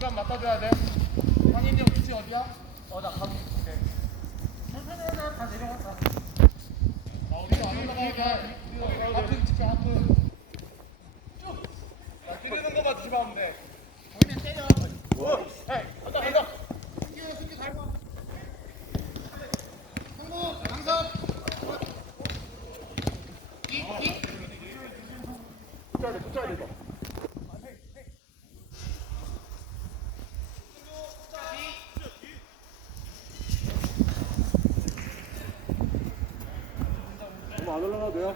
중간 맡아줘야 돼. 상인이 형 위치 어디야? 어, 나 가고 있을게. 천천히 다 내려갔다. 나 어디 안 올라가게. 하트 지켜, 하트. 쭉. 나 뛰는 거만 조심하면 돼. 보이면 때려. 헤이, 간다, 간다. 뛰어, 승기 잘 봐. 성공, 강성. 이, 이. 붙여야 돼, 붙여야 돼, 이거. 너무 안 올라가도 돼요?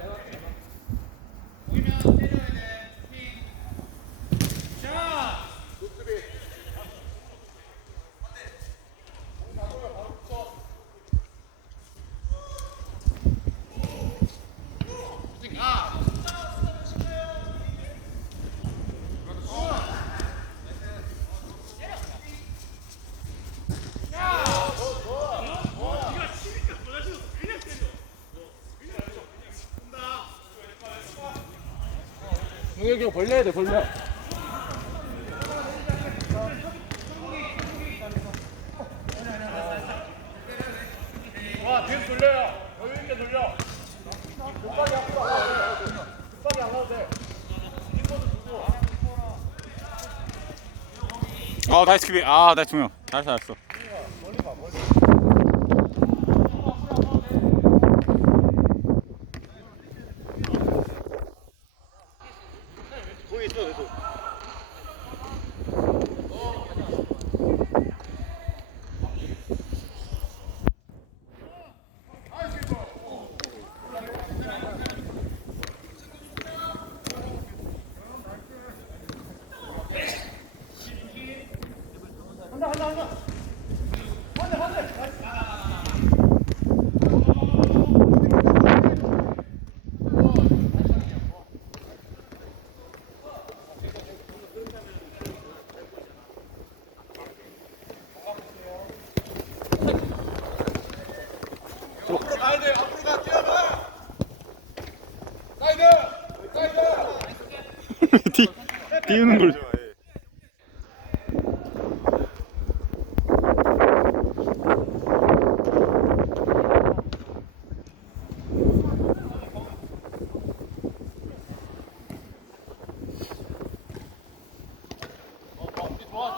용혁이 형 벌려야 돼 벌려 와, 뒤에서 돌려요. 여유 있게 돌려. 급하게 앞으로 안 가도 돼. 급하게 안 가도 돼. 아 나이스 큐비 아 나이스 종영 잘했어 잘했어 띄, 띄우는 걸 좋아.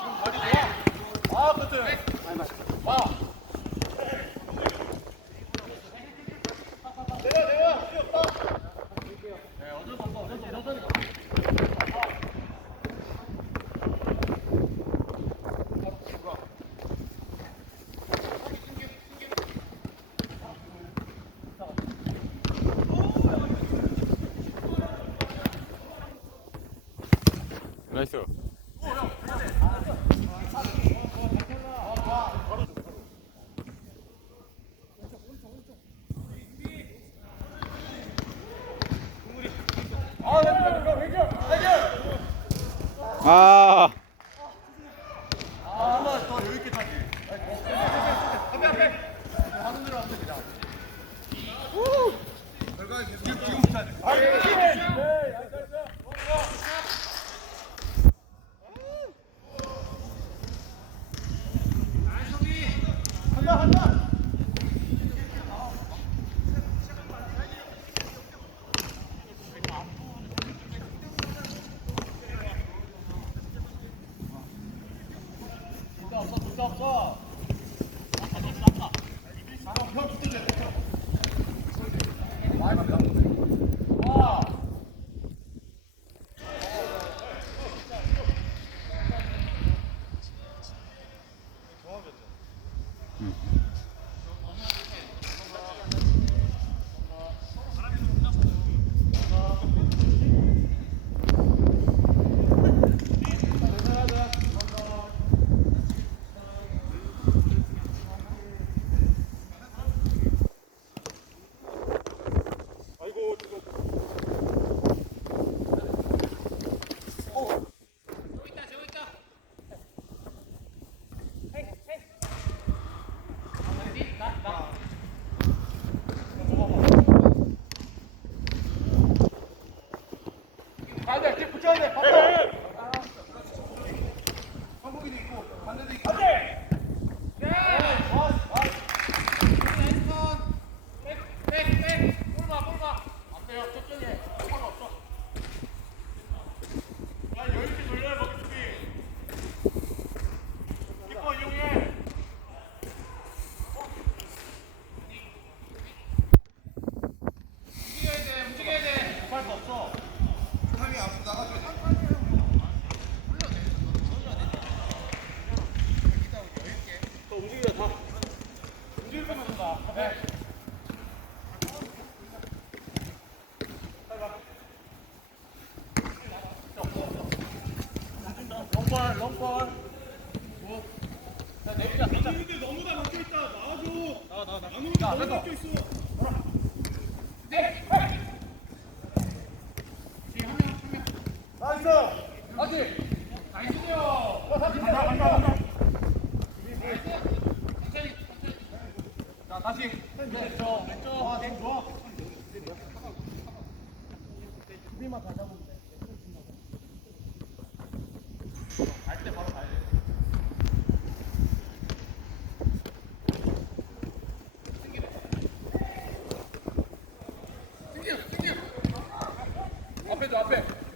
지금 자리 좋아. 아, 끝에. 와. 내려, 내려. 필요 없다. 네, 어쩔 수 없어. 어쩔 수 없어. 천천히 가. 나이스 돼. 바꿔. 롱볼 롱볼 자 내리자 근데 너무 다 막혀 있다. 나와줘. 나와 나와 나. 너무 왼손. 막혀 있어. 다시 다시 왼쪽 왼쪽 아 너무 좋아 수비만 잘 잡으면 돼 갈때 바로 가야 돼 튕겨 튕겨 앞에 줘 앞에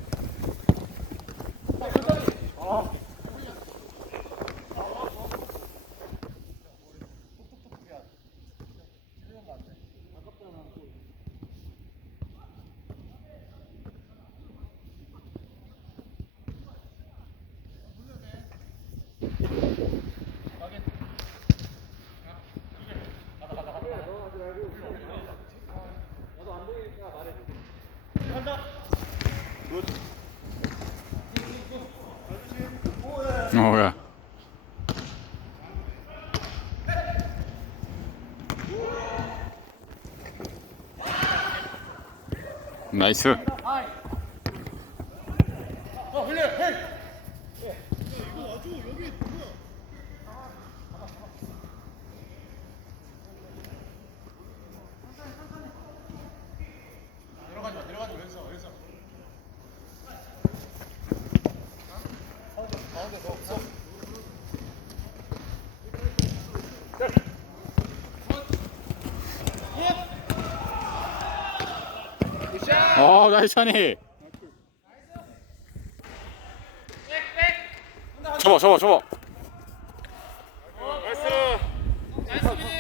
어야 나이스 아이 어 흘려 해 이거 와줘. 여기 누구야? 내려가지 마 내려가지 마 왼손 왼손 가운데 가운데 더 없어 어 나이스 찬이. 접어 좋아 좋아 딱, 딱. 마무리 헤이 서봐 굿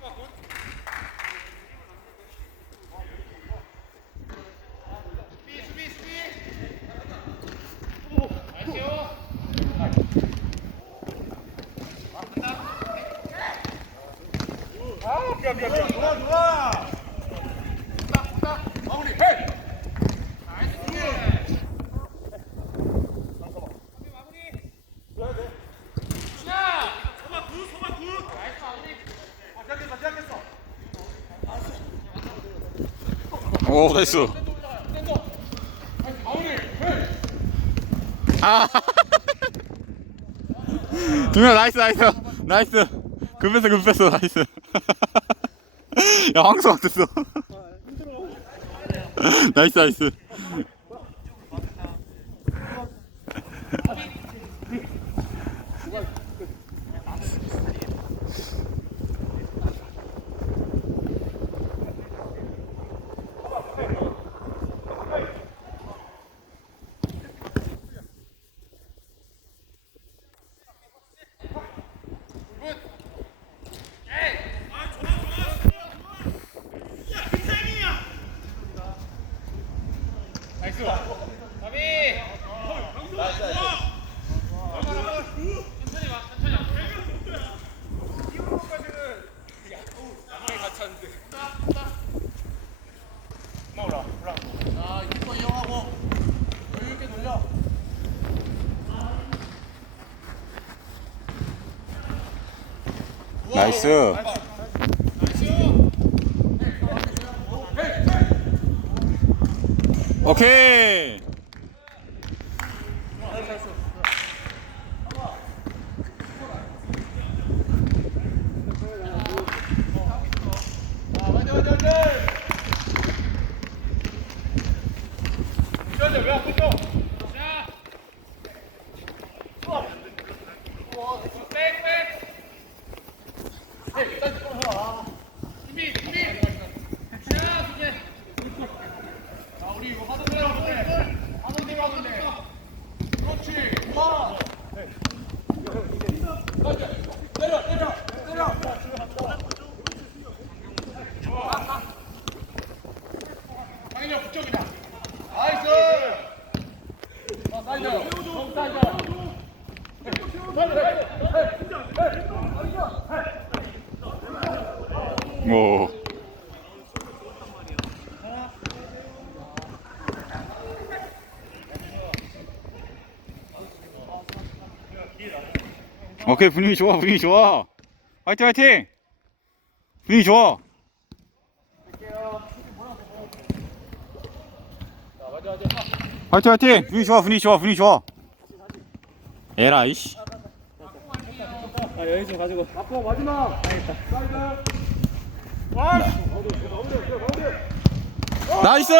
서봐 굿. 어, 시작했어 시작했어 오 나이스. 아. 두명 나이스 나이스. 나이스. 급했어 급했어 나이스 야 황소 같았어. 나이스 나이스 가비 자, 이거 이용하고 여유 있게 돌려. 나이스. 오케이 오. 오케이 분위기 좋아 분위기 좋아. 화이팅 화이팅! 분위기 좋아. 화이팅 화이팅! 분위기 좋아 분위기 좋아 분위기 좋아. 에라이씨. 아 여유 좀 가지고. 앞으로 마지막. 알겠다. 나이스!